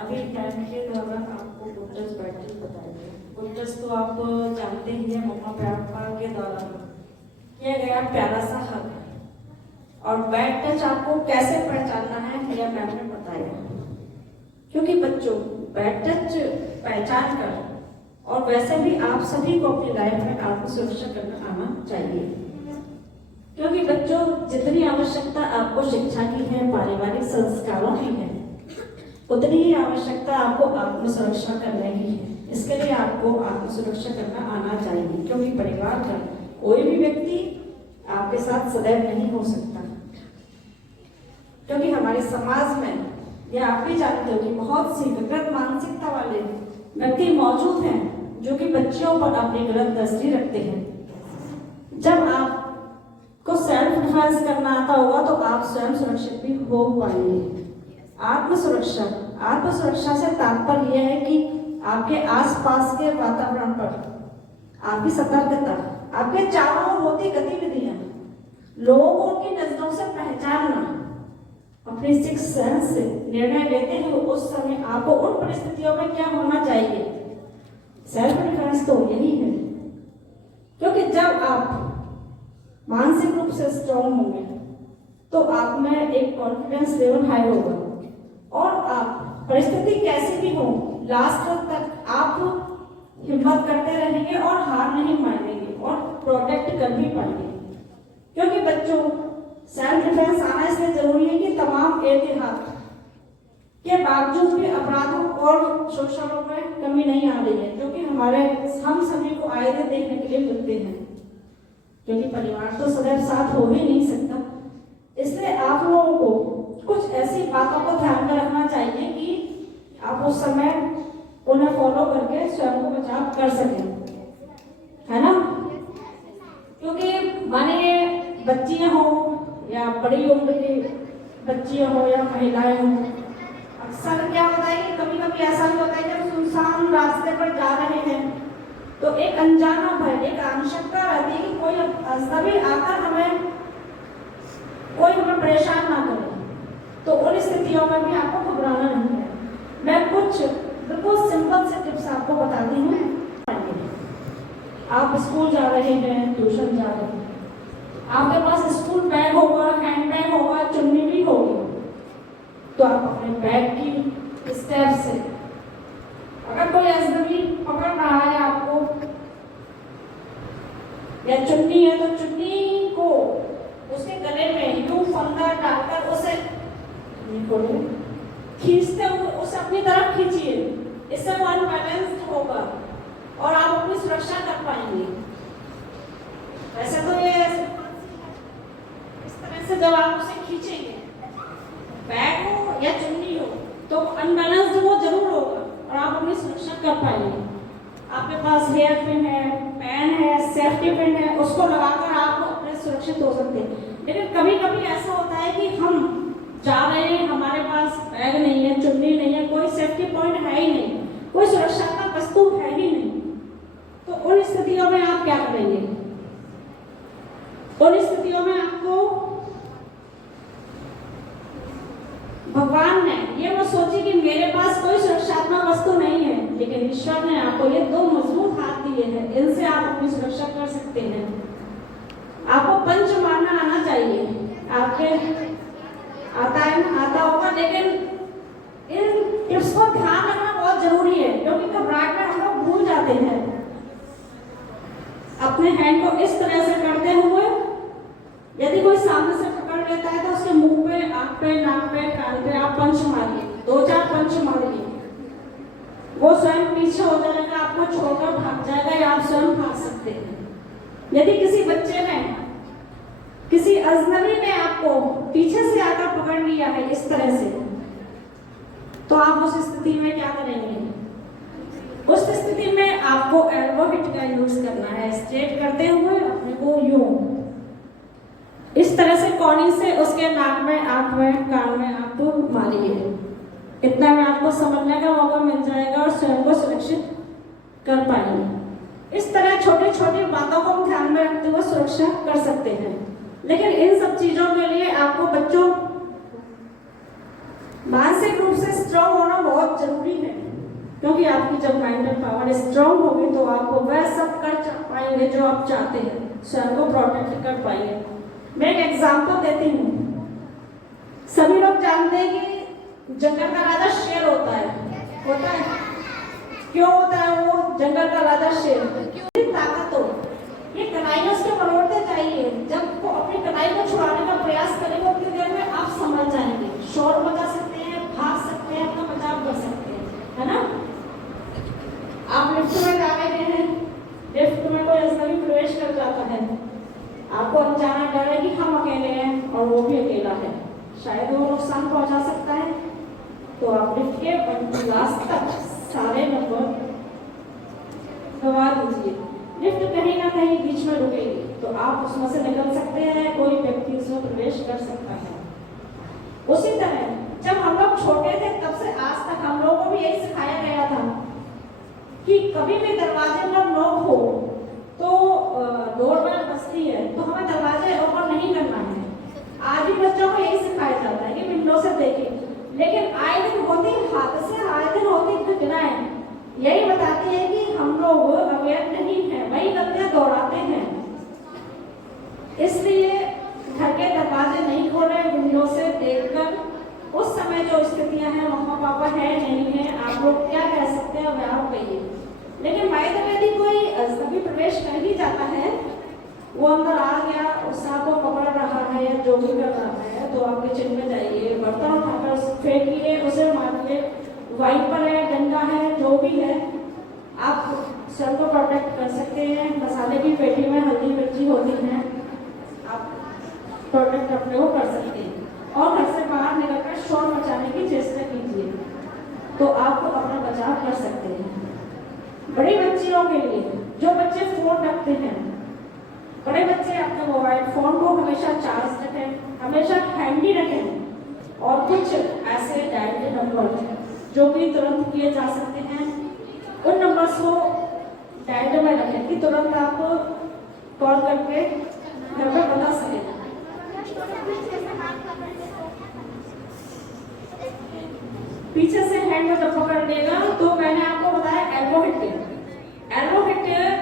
अभी टाइम के दौरान आपको गुड टच बैड टच बताएंगे। गुड टच तो आप जानते ही हैं, मम्मा पापा के द्वारा किया गया प्यारा सा हक, और बैड टच आपको कैसे पहचानना है यह मैम ने बताया। क्योंकि बच्चों बैड टच पहचान कर, और वैसे भी आप सभी को अपनी लाइफ में आत्म सुरक्षा करना आना चाहिए। क्योंकि बच्चों जितनी आवश्यकता आपको शिक्षा की है, पारिवारिक संस्कारों की है, उतनी ही आवश्यकता आपको आत्म सुरक्षा करने की है। इसके लिए आपको आत्म सुरक्षा करना आना चाहिए, क्योंकि परिवार का कोई भी व्यक्ति आपके साथ सदैव नहीं हो सकता। क्योंकि हमारे समाज में, यह आप भी जानते हो कि बहुत सी विकृत मानसिकता वाले व्यक्ति मौजूद हैं जो कि बच्चियों पर अपनी गलत दृष्टि रखते हैं। जब आपको सेल्फ डिफेंस करना आता होगा तो आप स्वयं सुरक्षित भी हो पाएंगे। आत्म सुरक्षा से तात्पर्य यह है कि आपके आसपास के वातावरण पर आपकी सतर्कता, आपके चारों ओर होती गतिविधियां, लोगों की नजरों से पहचानना, अपनी सिक्स सेंस से निर्णय लेते हुए उस समय आपको उन परिस्थितियों में क्या होना चाहिए। सेल्फ डिफेंस तो यही है। क्योंकि जब आप मानसिक रूप से स्ट्रॉन्ग होंगे तो आप में एक कॉन्फिडेंस लेवल हाई होगा, और आप परिस्थिति कैसी भी हो लास्ट तक आप हिम्मत करते रहेंगे और हार नहीं मानेंगे और प्रोटेक्ट कर भी पाएंगे। क्योंकि बच्चों सेल्फ डिफेंस आना इसलिए जरूरी है कि तमाम एहतियात के बावजूद भी अपराधों और शोषणों में कमी नहीं आ रही है, जो कि हम सभी को आए दिन देखने के लिए मिलते हैं। क्योंकि परिवार तो सदैव साथ हो ही नहीं सकता, इसलिए आप लोगों को कुछ ऐसी बातों को ध्यान में रखना चाहिए कि आप उस समय उन्हें फॉलो करके स्वयं को बचाव कर सकें, है ना। क्योंकि मानिए बच्चियां हो या बड़ी उम्र की बच्चियां हो या महिलाएं हो, अक्सर क्या होता है कि कभी कभी ऐसा भी होता है जब सुनसान रास्ते पर जा रहे हैं तो एक अनजाना भय, एक आवश्यकता रहती है कि कोई अजनबी आकर हमें परेशान ना करे। तो उन स्थितियों में भी आपको घबराना नहीं है। मैं कुछ बिल्कुल सिंपल से टिप्स आपको बताती हूँ। आप स्कूल जा रहे हैं, ट्यूशन जा रहे हैं, आपके पास स्कूल बैग होगा, हैंड बैग होगा, चुन्नी भी होगी, तो आप अपने बैग की स्टेप से अगर कोई अजनबी पकड़ रहा है आपको या चुन्नी है तो चुन्नी को उसके गले में यूं फंदा डालकर उसे खींचते हुए उसे अपनी तरफ खींचिए। इससे वो अनबैलेंस्ड होगा और आप अपनी सुरक्षा कर पाएंगे। वैसे तो ये इस तरह से जब आप उसे खींचेंगे, बैग हो या चुन्नी हो, तो अनबैलेंस्ड वो जरूर होगा और आप अपनी सुरक्षा कर पाएंगे। आपके पास हेयर पिन है, पेन है, सेफ्टी पिन है, उसको लगाकर आप अपने सुरक्षित हो सकते हैं। लेकिन कभी कभी ऐसा होता है कि हम जा रहे हैं, हमारे पास बैग नहीं है, चुन्नी नहीं है, कोई सेफ्टी पॉइंट है ही नहीं, कोई सुरक्षात्मक वस्तु है ही नहीं, तो उन स्थितियों में आप क्या करेंगे। उन स्थितियों में आपको भगवान ने ये मत सोचिए कि मेरे पास कोई सुरक्षात्मक वस्तु नहीं है, लेकिन ईश्वर ने आपको ये दो मजबूत हाथ दिए हैं, इनसे आप अपनी सुरक्षा कर सकते हैं। आपको पंच मारना आना चाहिए, आपके आता होगा, लेकिन इन टिप्स को ध्यान रखना बहुत जरूरी है। क्योंकि घबराहट में हम लोग भूल जाते हैं। अपने हैंड को इस तरह से करते हुए यदि कोई सामने से पकड़ लेता है तो उसके मुंह पे, आंख पे, नाक पे, कान पे आप पंच मारिए, 2-4 पंच मारिए। वो स्वयं पीछे हो जाएगा, आपको छोड़कर भाग जाएगा या आप स्वयं भाग सकते हैं। यदि किसी बच्चे ने, किसी अजनबी ने आपको पीछे से आकर पकड़ लिया है इस तरह से, तो आप उस स्थिति में क्या करेंगे। उस स्थिति में आपको एल्बो हिट का यूज करना है, स्ट्रेट करते हुए अपने को यूं इस तरह से कोनी से उसके नाक में, आंख में, कान में आप मारिए। इतना में आपको समझने का मौका मिल जाएगा और स्वयं को सुरक्षित कर पाएंगे। इस तरह छोटी छोटी बातों को हम ध्यान में रखते हुए सुरक्षा कर सकते हैं। लेकिन इन सब चीजों के लिए आपको बच्चों मानसिक रूप से स्ट्रांग होना बहुत जरूरी है, क्योंकि आपकी जब मेंटल पावर स्ट्रांग होगी तो आप वह सब कर पाएंगे जो आप चाहते हैं, स्वयं को प्रोटेक्ट कर पाएंगे। मैं एक एग्जांपल देती हूँ। सभी लोग जानते हैं कि जंगल का राजा शेर होता है। क्यों होता है वो जंगल का राजा शेर? ताकत हो, ये कनाइयों से मरोड़ते चाहिए। जब वो अपनी कनाई को छुड़ाने का प्रयास करेंगे उतनी देर में आप समझ जाएंगे, शोर मचा सकते हैं, भाग सकते हैं, अपना बचाव कर सकते हैं, है ना। आप लिफ्ट में जा रहे हैं, लिफ्ट में कोई अजनबी प्रवेश कर जाता है, आपको अनजाना डर है कि हम अकेले हैं और वो भी अकेला है, शायद वो नुकसान पहुंचा सकता है। तो आप लिफ्ट के लास्ट तक सारे नंबर दबा दीजिए। लिफ्ट कहीं ना कहीं बीच में रुकेगी तो आप उसमें से निकल सकते हैं, कोई व्यक्ति उसमें प्रवेश कर सकता है। उसी तरह जब हम लोग छोटे थे तब से आज तक हम लोगों को भी यही सिखाया गया था कि कभी भी दरवाजे पर नॉक हो तो डोरबेल बजती है तो हमें दरवाजे ओपन नहीं करना है। आज भी बच्चों को यही सिखाया जाता है कि विंडो से देखें, लेकिन आए दिन होती हादसे, आए दिन होती घटनाएं यही बताती है कि हम लोग अवेयर नहीं है, वही गलतियां दोहराते हैं। इसलिए घर के दरवाजे नहीं खोले, विंडो से देखकर उस समय जो स्थितियां हैं, मम्मा पापा है नहीं है, आप लोग क्या कह सकते हैं वह आप कहिए। लेकिन बाय द वे यदि कोई अजनबी प्रवेश कर ही जाता है, वो अंदर आ गया, उस को पकड़ रहा है या जो भी कर रहा है, तो आप किचन में जाइए, बर्तन उठाकर फेंकिए, उसे मारिए, वाइपर है, डंडा है, जो भी है, आप स्वयं को प्रोटेक्ट कर सकते हैं। मसाले की पेटी में हल्दी मिर्ची होती है, आप प्रोटेक्ट अपने को कर सकते हैं। और घर से बाहर निकलकर शोर मचाने की चेष्टा कीजिए तो आप अपना बचाव कर सकते हैं। बड़ी बच्चियों के लिए, जो बच्चे फोन रखते हैं, बड़े बच्चे अपने मोबाइल फोन को हमेशा चार्ज रखें, हमेशा हैंडी रखें, और कुछ ऐसे डायल नंबर जो कि तुरंत किए जा सकते हैं, उन नंबर्स को डायल में रखें कि तुरंत आप कॉल करके घर पर बता सकें। पीछे से हैंड में जब पकड़ लेगा तो मैंने आपको बताया एल्बो हिट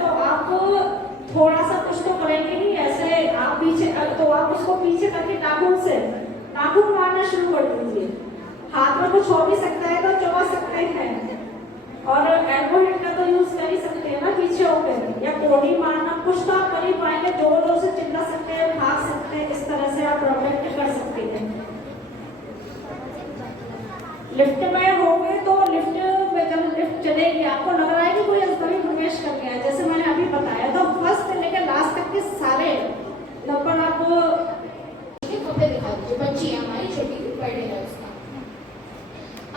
तो आप थोड़ा सा कुछ तो करेंगे ही, ऐसे आप पीछे तो आप उसको पीछे करके नाखून मारना शुरू कर दीजिए। हाथ में कुछ हो भी सकता है तो चबा सकते हैं, और एल्बो हिट का तो यूज कर ही सकते हैं ना, पीछे होकर या कोड़ी मारना, कुछ तो आप कर ही पाएंगे, जोर जोर से चिल्ला सकते हैं, भाग सकते हैं, इस तरह से आप प्रोटेक्ट कर सकते हैं। लिफ्ट में होंगे तो लिफ्ट में जब लिफ्ट चलेगी आपको नजर आएगी कोई अजनबी प्रवेश कर गया है, जैसे मैंने अभी बताया, तो फर्स्ट से लेकर लास्ट तक के सारे नंबर आपको कपड़े दिखा दीजिए। बच्ची है हमारी, छोटी बर्थडे है उसका।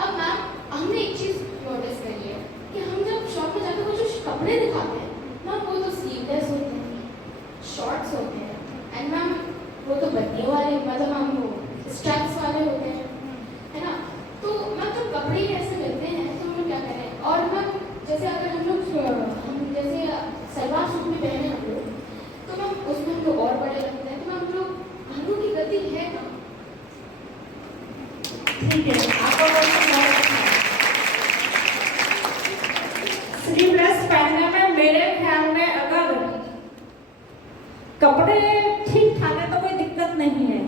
अब मैम हमने एक चीज नोटिस करी है कि हम जब शॉप में जाकर कुछ कपड़े दिखाते हैं मैम, वो तो स्लीवलेस होते हैं, शॉर्ट्स होते हैं, एंड मैम वो तो बत्तियों वाले, मतलब हम वो स्ट्रैप्स वाले होते हैं, है ना। तो मैम जब कपड़े ऐसे मिलते हैं तो हम क्या करें। और मैम जैसे अगर हम जैसे सलवार सूट में पहने हम लोग, तो मैम उसमें हम लोग और बड़े लगते हैं, तो मैम हम लोग की गति है कहाँ? ठीक है, आपको स्लीवलेस पहनने में मेरे ख्याल में अगर कपड़े ठीक ठाक है तो कोई दिक्कत नहीं है।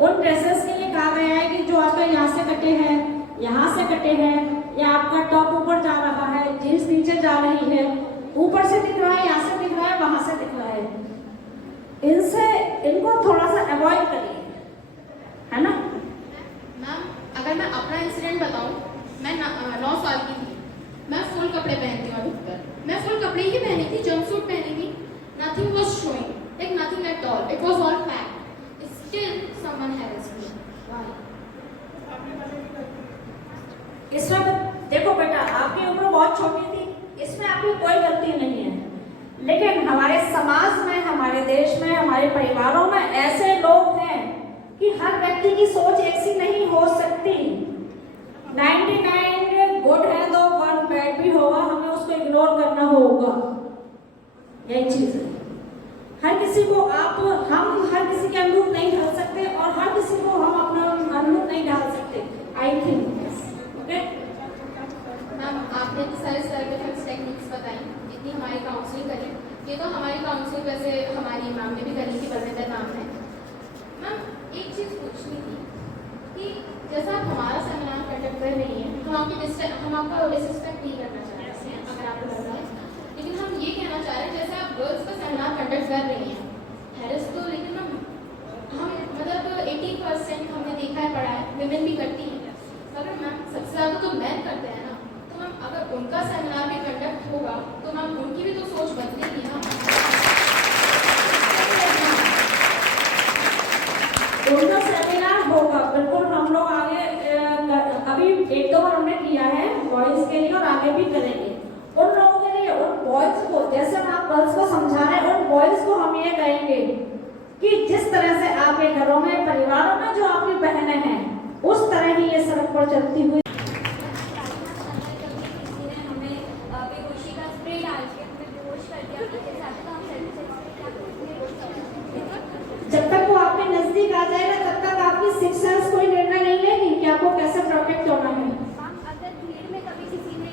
उन ड्रेसेस के लिए कहा गया है कि जो आपका यहाँ से कटे हैं, यहाँ से कटे हैं, या आपका टॉप ऊपर जा रहा है, जींस नीचे जा रही है, ऊपर से दिख रहा है, यहाँ से दिख रहा है, वहां से दिख रहा है, इनको थोड़ा सा अवॉइड करिए, है ना। मैम अगर मैं अपना इंसिडेंट बताऊं, मैं 9 साल की थी, मैं फुल कपड़े पहनती हूँ अधिकतर, मैं फुल कपड़े ही पहनी थी, जंपसूट पहनी थी, nothing was showing, like nothing at all, it was all packed, still someone harassed me. Why? इसमें देखो बेटा, आपकी उम्र बहुत छोटी थी, इसमें आपकी कोई गलती नहीं है, लेकिन हमारे समाज में, हमारे देश में, हमारे परिवारों में ऐसे लोग हैं कि हर व्यक्ति की सोच एक सी नहीं हो सकती। 99 गुड है तो 1 बैड भी होगा, हमें उसको इग्नोर करना होगा, यही चीज है। हर किसी को हम हर किसी के अनुरूप नहीं ढल सकते और हर किसी को हम अपना अनुरूप नहीं ढाल सकते। जैसा आप हमारा सेमिनार कंडक्ट कर रही हैं, हम आपका डिसरिस्पेक्ट नहीं करना चाह रहे हैं अगर आपको लग रहा है, लेकिन हम ये कहना चाह रहे हैं जैसे आप गर्ल्स का सेमिनार कंडक्ट कर रही हैं, हैरेस तो लेकिन हम मतलब 80% हमने देखा है, पढ़ा है, विमेन भी करती हैं, अगर मैम सबसे ज़्यादा तो मैन करते हैं ना, तो मैम अगर उनका सेमिनार भी कंडक्ट होगा तो मैम उनकी भी तो सोच बदलेगी ना। उनका सेमिनार होगा बिल्कुल, हम लोग आगे अभी 1-2 बार हमने किया है बॉयज के लिए और आगे भी करेंगे। उन लोगों के लिए, उन बॉयज को, जैसे हम आप गर्ल्स को समझा रहे हैं, उन बॉयज को हम ये कहेंगे कि जिस तरह से आपके घरों में, परिवारों में जो आपकी बहनें हैं, उस तरह ही ये सड़क पर चलती हुई जब तक वो आपके नजदीक आ जाएगा तब तक आपकी सिक्स सेंस कोई निर्णय नहीं लेगी कि आपको कैसे प्रोटेक्ट होना है। अगर भीड़ में कभी किसी ने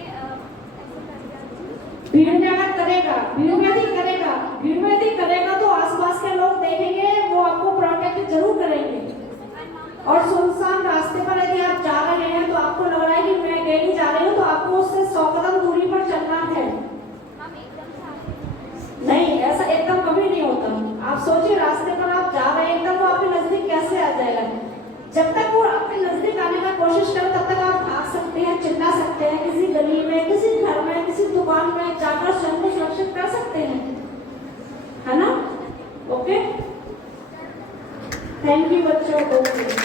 भीड़ में अगर करेगा, भीड़ में यदि करेगा तो आसपास के लोग देखेंगे, वो आपको प्रोटेक्ट जरूर करेंगे। और सुनसान रास्ते पर यदि आप जा रहे हैं तो आपको लग रहा है कि मैं कहीं जा रही हूँ, तो आपको उससे 100 कदम दूरी पर चलना है। नहीं, ऐसा एकदम कभी नहीं होता। आप सोचिए, रास्ते पर आप जा रहे हैं, एकदम वो आपके नजदीक कैसे आ जाएगा? जब तक वो आपके नजदीक आने का कोशिश करे तब तक आप भाग सकते हैं, चिल्ला सकते हैं, किसी गली में, किसी घर में, किसी दुकान में जाकर स्वयं को सुरक्षित कर सकते हैं, है ना? ओके, थैंक यू बच्चों को।